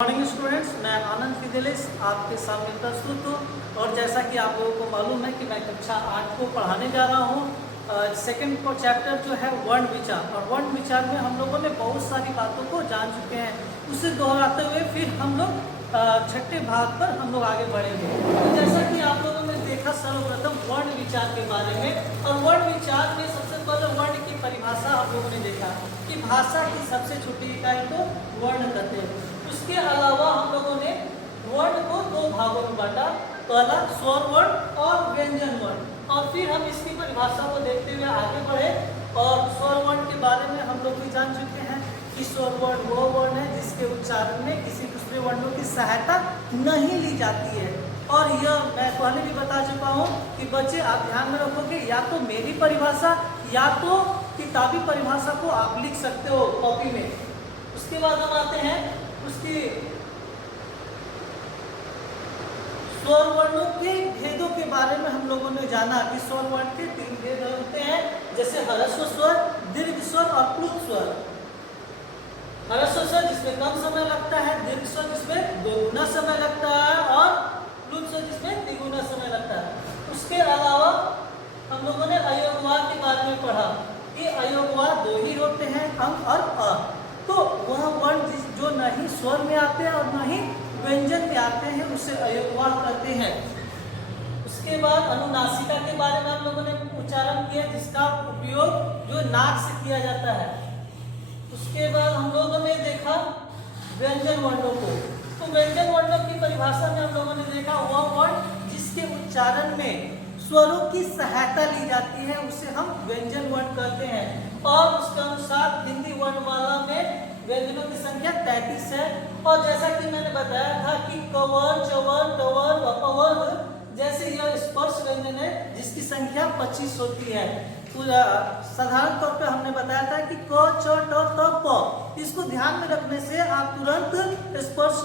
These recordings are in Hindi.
मॉर्निंग स्टूडेंट्स, मैं आनंद फिदेलिस आपके सामने प्रस्तुत हूँ। और जैसा कि आप लोगों को मालूम है कि मैं कक्षा 8 को पढ़ाने जा रहा हूँ। सेकंड को चैप्टर जो है वर्ण विचार, और वर्ण विचार में हम लोगों ने बहुत सारी बातों को जान चुके हैं। उसे दोहराते हुए फिर हम लोग छठे भाग पर हम लोग आगे बढ़ेंगे। तो जैसा कि आप लोगों ने देखा सर्वप्रथम वर्ण विचार के बारे में, और वर्ण विचार में सबसे पहले वर्ण की परिभाषा हम लोगों ने देखा कि भाषा की सबसे छोटी इकाई को वर्ण कहते हैं। उसके अलावा हम लोगों ने वर्ण को दो भागों में बांटा, पहला स्वर वर्ण और व्यंजन वर्ण, और फिर हम इसकी परिभाषा को देखते हुए आगे बढ़े। और स्वर वर्ण के बारे में हम लोग भी जान चुके हैं कि स्वर वर्ण वो वर्ण है जिसके उच्चारण में किसी दूसरे वर्णों की सहायता नहीं ली जाती है। और यह मैं पहले भी बता चुका हूँ कि बच्चे आप ध्यान में रखोगे, या तो मेरी परिभाषा या तो किताबी परिभाषा को आप लिख सकते हो कॉपी में। उसके बाद हम आते हैं उसकी स्वर वर्णों के भेदों के बारे में। हम लोगों ने जाना कि स्वर वर्ण के 3 भेद होते हैं, जैसे ह्रस्व स्वर, दीर्घ स्वर और प्लुत स्वर। ह्रस्व स्वर जिसमें कम समय लगता है, दीर्घ स्वर जिसमें 2 गुना समय लगता है, और प्लुत स्वर जिसमें 3 गुना समय लगता है। उसके अलावा हम लोगों ने अयोगवाद के बारे में पढ़ा कि अयोगवाद 2 ही होते हैं, अंग और अ। तो वह वर्ण जो न ही स्वर में आते हैं और न ही व्यंजन में आते हैं उसे अयोगवाद कहते हैं। उसके बाद अनुनासिका के बारे में हम लोगों ने उच्चारण किया, जिसका उपयोग जो नाक से किया जाता है। उसके बाद हम लोगों ने देखा व्यंजन वर्णों को। तो व्यंजन वर्णों की परिभाषा में हम लोगों ने देखा वह वर्ण जिसके उच्चारण में स्वरों की सहायता ली जाती है उसे हम व्यंजन वर्ण कहते हैं। और उसके अनुसार हिंदी वर्णमाला में व्यंजनों की संख्या 33 है। और जैसा कि मैंने बताया था कि कवर, चवर, टवर, अपवर्ग जैसे यह स्पर्श व्यंजन है जिसकी संख्या 25 होती है। साधारण तौर पे हमने बताया था कि क, च, ट, त, प। इसको ध्यान में रखने से आप तुरंत स्पर्श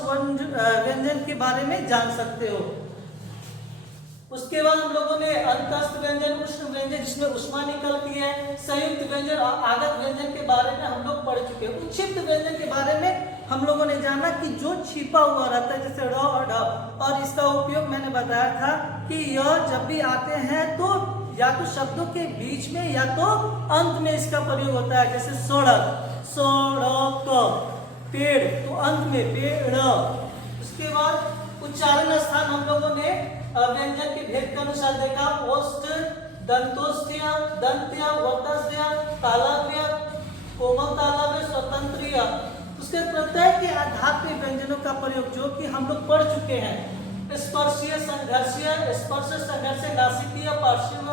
व्यंजन के बारे में जान सकते हो। उसके बाद हम लोगों ने अंतस्थ व्यंजन, उष्ण व्यंजन जिसमें उष्मा निकलती है, संयुक्त व्यंजन और आगत व्यंजन के बारे में हम लोग पढ़ चुके हैं। उच्छिष्ट व्यंजन के बारे में हम लोगों ने जाना कि जो छिपा हुआ रहता है, जैसे ड़ और ढ, और इसका उपयोग मैंने बताया था कि यह जब भी आते हैं तो या तो शब्दों के बीच में या तो अंत में इसका प्रयोग होता है। जैसे सड़क, सड़क, पेड़ तो अंत में पेड़। उसके बाद उच्चारण स्थान हम लोगों ने व्यंजन के भेद के अनुसार देखा, ओष्ठ, दंतोष्ठ्य, दंत्य, वर्तस्य, तालव्य, कोमल तालव्य, स्वतंत्रीय। उसके प्रत्यय के आधार पर व्यंजनों का प्रयोग जो कि हम लोग पढ़ चुके हैं। स्पर्शीय, संघर्षीय, स्पर्श, संघर्ष, नासिकीय, पार्श्व,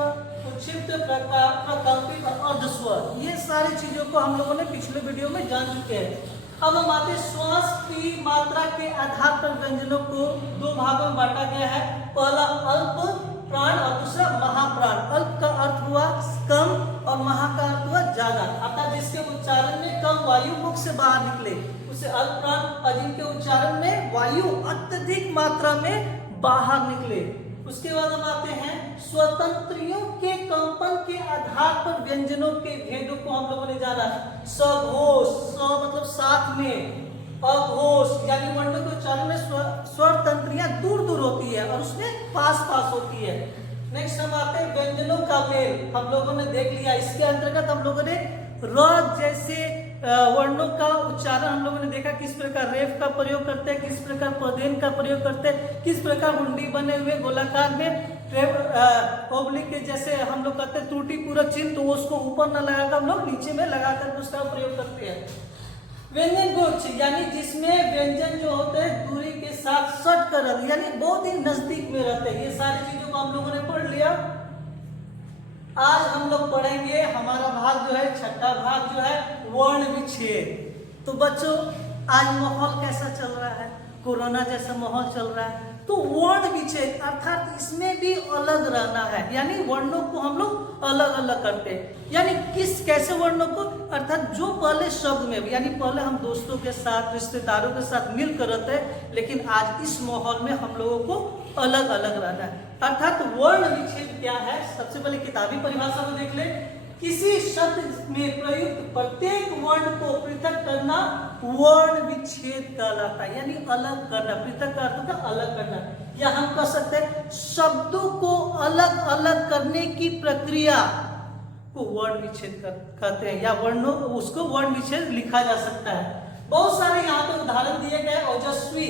उच्छिष्ट, प्रकल्पित और अर्धस्वर। ये सारी चीजों को हम लोगों ने पिछले वीडियो में जान चुके हैं। अब हम आते श्वास की मात्रा के आधार पर व्यंजनों को 2 भागों में बांटा गया है। पहला अल्प प्राण और दूसरा महाप्राण। अल्प का अर्थ हुआ कम और महा का अर्थ हुआ ज्यादा, अर्थात जिसके उच्चारण में कम वायु मुख से बाहर निकले उसे अल्प प्राण, और जिनके उच्चारण में वायु अत्यधिक मात्रा में बाहर निकले। उसके बाद हम आते हैं स्वतंत्रियों के कंपन के आधार पर व्यंजनों के भेदों को हम लोगों ने जाना। सघोष, स मतलब साथ में, अघोष यानी वर्णों के उच्चारण में स्वर तंत्रियां दूर दूर होती है और उसमें पास पास होती है। नेक्स्ट हम आते हैं व्यंजनों का मेल। हम लोगों ने देख लिया, इसके अंतर्गत हम लोगों ने र जैसे वर्णों का उच्चारण हम लोगों ने देखा, किस प्रकार रेफ का प्रयोग करते हैं, किस प्रकार पदेन का प्रयोग करते हैं, किस प्रकार हुंडी बने हुए गोलाकार में ओब्लिक के जैसे हम लोग कहते हैं त्रुटि पूरक चिन्ह, तो उसको ऊपर न लगाकर हम लोग नीचे में लगाकर उसका प्रयोग करते हैं। व्यंजन गुच्छ यानी जिसमें व्यंजन जो होते हैं दूरी के साथ सट कर रहते यानी बहुत ही नजदीक में रहते हैं। ये सारी चीजों को हम लोगों ने पढ़ लिया। आज हम लोग पढ़ेंगे हमारा भाग जो है, छठा भाग जो है वर्ण विच्छेद। तो बच्चों आज माहौल कैसा चल रहा है, कोरोना जैसा माहौल चल रहा है, तो वर्ण विच्छेद अर्थात इसमें भी अलग रहना है, यानी वर्णों को हम लोग अलग अलग करते हैं। यानी किस कैसे वर्णों को, अर्थात जो पहले शब्द में, यानी पहले हम दोस्तों के साथ रिश्तेदारों के साथ मिलकर रहते हैं, लेकिन आज इस माहौल में हम लोगों को अलग अलग रहना है। अर्थात वर्ण विच्छेद क्या है, सबसे पहले किताबी परिभाषा को देख ले। किसी शब्द में प्रयुक्त प्रत्येक वर्ण को पृथक करना वर्ण विच्छेद कहलाता है, यानी अलग करना। पृथक का अर्थ होता है अलग करना, या हम कह सकते हैं शब्दों को अलग अलग करने की प्रक्रिया को वर्ण विच्छेद कहते हैं, या वर्णों उसको वर्ण विच्छेद लिखा जा सकता है। बहुत सारे यहाँ पे उदाहरण दिए गए। ओजस्वी,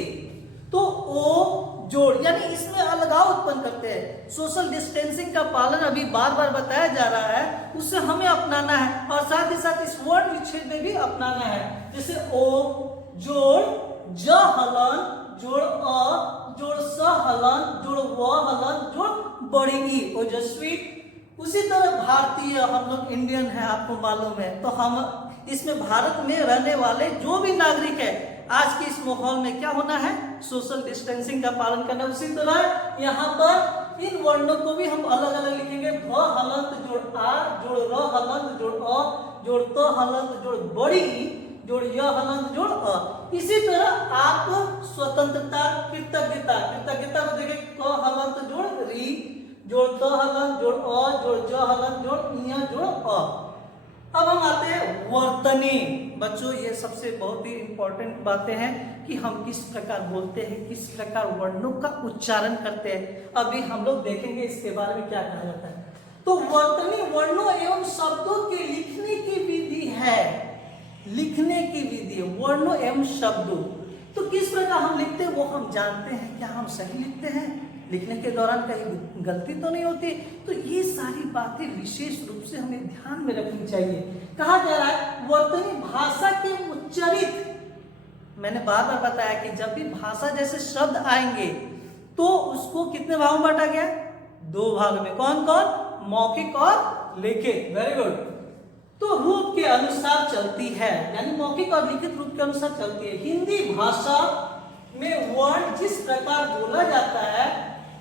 तो ओ जोड़, यानी इसमें अलगाव उत्पन्न करते हैं। सोशल डिस्टेंसिंग का पालन अभी बार बार बताया जा रहा है, उसे हमें अपनाना है, और साथ ही साथ इस वर्ण विच्छेद में भी अपनाना है। जैसे ओ जोड़ ज हलन जोड़ अ जोड़ स हलन जोड़ व हलन जोड़ बड़ी ई, ओजस्वी। उसी तरह भारतीय, हम लोग इंडियन है, आपको मालूम है, तो हम इसमें भारत में रहने वाले जो भी नागरिक है, आज के इस माहौल में क्या होना है, सोशल डिस्टेंसिंग का पालन करना। उसी तरह यहाँ पर इन वर्णों को भी हम अलग अलग लिखेंगे। भ हलंत जोड़ आ जोड़ र हलंत जोड़ अ जोड़ त हलंत जोड़ बड़ी जोड़ य हलंत जोड़ अ। इसी तरह आप स्वतंत्रता, कृतज्ञता, कृतज्ञता को देखें क हलंत जोड़ री जोड़ त हलंत जोड़ अ जोड़ ज हलंत जोड़ इ जोड़ अ। अब हम आते हैं वर्तनी। बच्चों, ये सबसे बहुत ही इंपॉर्टेंट बातें हैं कि हम किस प्रकार बोलते हैं, किस प्रकार वर्णों का उच्चारण करते हैं। अभी हम लोग देखेंगे इसके बारे में क्या कहा जाता है। तो वर्तनी वर्णों एवं शब्दों के लिखने की विधि है, लिखने की विधि, वर्णों एवं शब्दों। तो किस प्रकार हम लिखते हैं वो हम जानते हैं। क्या हम सही लिखते हैं, लिखने के दौरान कहीं गलती तो नहीं होती? तो ये सारी बातें विशेष रूप से हमें ध्यान में रखनी चाहिए। कहा जा रहा है वर्तनी भाषा के उच्चारित, मैंने बार बार बताया कि जब भी भाषा जैसे शब्द आएंगे तो उसको कितने भागों में बांटा गया? दो भाग में। कौन कौन? मौखिक और लिखित। Very good. तो रूप के अनुसार चलती है, यानी मौखिक और लिखित रूप के अनुसार चलती है। हिंदी भाषा में वर्ण जिस प्रकार बोला जाता है,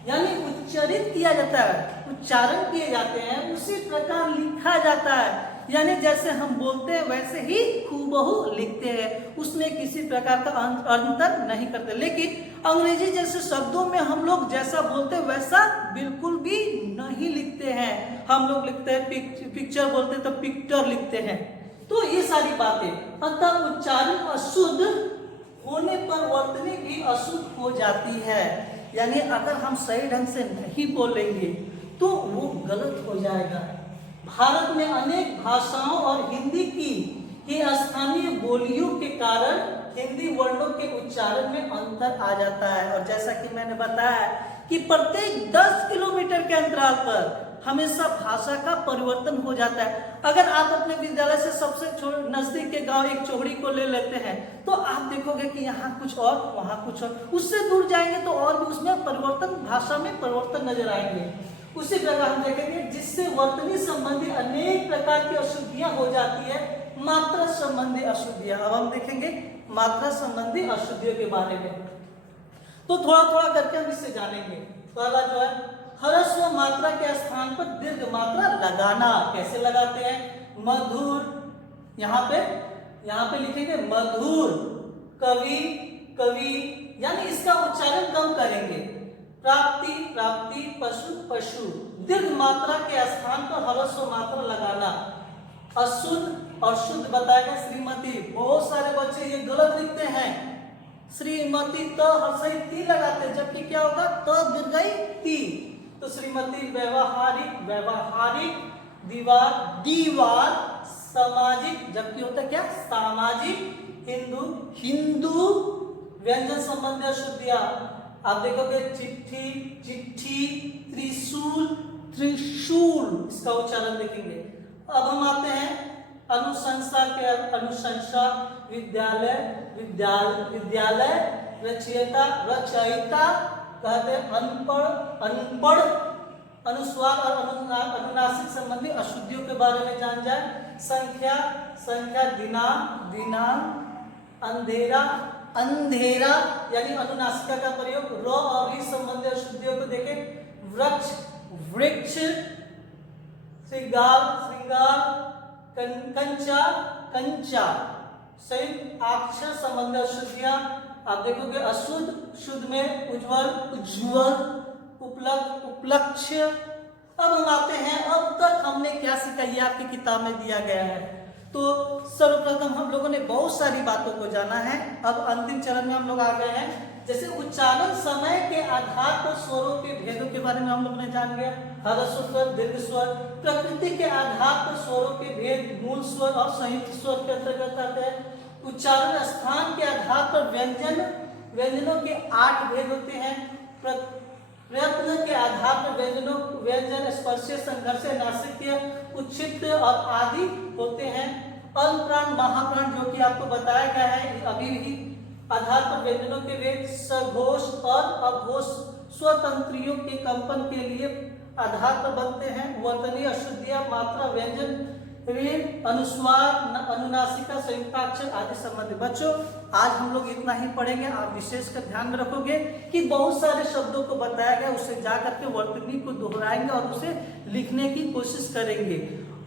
यानी उच्चारित किया जाता है, उच्चारण किए जाते हैं, उसी प्रकार लिखा जाता है। यानी जैसे हम बोलते हैं वैसे ही हूबहू लिखते हैं, उसमें किसी प्रकार का अंतर नहीं करते। लेकिन अंग्रेजी जैसे शब्दों में हम लोग जैसा बोलते हैं वैसा बिल्कुल भी नहीं लिखते हैं। हम लोग लिखते हैं पिक्चर बोलते हैं तो पिक्चर लिखते हैं। तो ये सारी बातें, अतः उच्चारण अशुद्ध होने पर वर्तनी भी अशुद्ध हो जाती है। यानी अगर हम सही ढंग से नहीं बोलेंगे तो वो गलत हो जाएगा। भारत में अनेक भाषाओं और हिंदी की स्थानीय बोलियों के कारण हिंदी वर्णों के उच्चारण में अंतर आ जाता है। और जैसा कि मैंने बताया कि प्रत्येक 10 किलोमीटर के अंतराल पर हमेशा भाषा का परिवर्तन हो जाता है। अगर आप अपने विद्यालय से सबसे नजदीक के गांव एक चौड़ी को ले लेते हैं तो आप देखोगे कि यहाँ कुछ और वहाँ कुछ और, उससे दूर जाएंगे तो और भी उसमें परिवर्तन, भाषा में परिवर्तन नजर आएंगे। उसी प्रकार हम देखेंगे जिससे वर्तनी संबंधी अनेक प्रकार की अशुद्धियां हो जाती है। मात्रा संबंधी अशुद्धियां, अब हम देखेंगे मात्रा संबंधी अशुद्धियों के बारे में। तो थोड़ा थोड़ा करके हम इससे जानेंगे। पहला जो है ह्रस्व मात्रा के स्थान पर दीर्घ मात्रा लगाना। कैसे लगाते हैं? मधुर, यहाँ पे लिखेंगे मधुर, कवि कवि, यानी इसका उच्चारण कम करेंगे। प्राप्ति प्राप्ति, पशु पशु। दीर्घ मात्रा के स्थान पर ह्रस्व मात्रा लगाना। अशुद्ध और शुद्ध बताएगा श्रीमती। बहुत सारे बच्चे ये गलत लिखते हैं, श्रीमती त हर्षई ती लगाते हैं, जबकि क्या होगा? त दीर्घई ती। तो श्रीमती व्यवहारिक व्यवहारिक, दीवार दीवार, सामाजिक, जबकि होता क्या? सामाजिक। हिंदू हिंदू। व्यंजन संबंधी अशुद्धियां आप देखोगे चिट्ठी चिट्ठी, त्रिशूल त्रिशूल, इसका उच्चारण देखेंगे। अब हम आते हैं अनुशंसा के, अनुशंसा, विद्यालय विद्यालय, रचयिता रचयिता, कहते हैं अनपढ़ अनपढ़। अनुस्वार और अनुनासिक संबंधी अशुद्धियों के बारे में जान जाए। संख्या संख्या, दिनांक दिनांक, अंधेरा अंधेरा, यानी अनुनासिका का प्रयोग। र और री संबंधी अशुद्धियों को देखें। वृक्ष वृक्ष, श्रृंगार श्रृंगार, कंचा कंचा। संयुक्त अक्षर संबंधी अशुद्धियां आप देखोगे। अशुद्ध शुद्ध में उज्ज्वल उज्ज्वल, उपलक्ष्य अब हम आते हैं, अब तक हमने क्या सीखा ये आपकी किताब में दिया गया है। तो सर्वप्रथम हम लोगों ने बहुत सारी बातों को जाना है। अब अंतिम चरण में हम लोग आ गए हैं, जैसे उच्चारण समय के आधार पर स्वरों के भेदों के बारे में हम लोग ने जान लिया। ह्रस्व स्वर, दीर्घ स्वर, प्रकृति के आधार पर स्वरों के भेद मूल स्वर और संयुक्त स्वर के अंतर्गत आते हैं। उच्चारण स्थान के आधार पर व्यंजनों के 8 भेद होते हैं। प्रयत्न के आधार पर व्यंजन स्पर्शीय, संघर्षीय, नासिकीय, उच्छिष्ट और आदि होते हैं। अल्पप्राण, महाप्राण जो कि आपको बताया गया है अभी भी, आधार पर व्यंजनों के वेग, सघोष और अघोष स्वतंत्रियों के कंपन के लिए आधार पर बनते हैं। वर्तनीय, अशुद्धियां, मात्रा, व्यंजन, अनुस्वार, अनुनासिका, संयुक्ताक्षर आदि संबंधित। बच्चों आज हम लोग इतना ही पढ़ेंगे। आप विशेष कर ध्यान में रखोगे कि बहुत सारे शब्दों को बताया गया, उसे जा करके वर्तनी को दोहराएंगे और उसे लिखने की कोशिश करेंगे।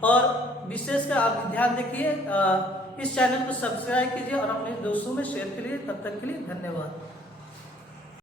और विशेषकर आप ध्यान देखिए, इस चैनल को सब्सक्राइब कीजिए और अपने दोस्तों में शेयर करिए। तब तक के लिए धन्यवाद।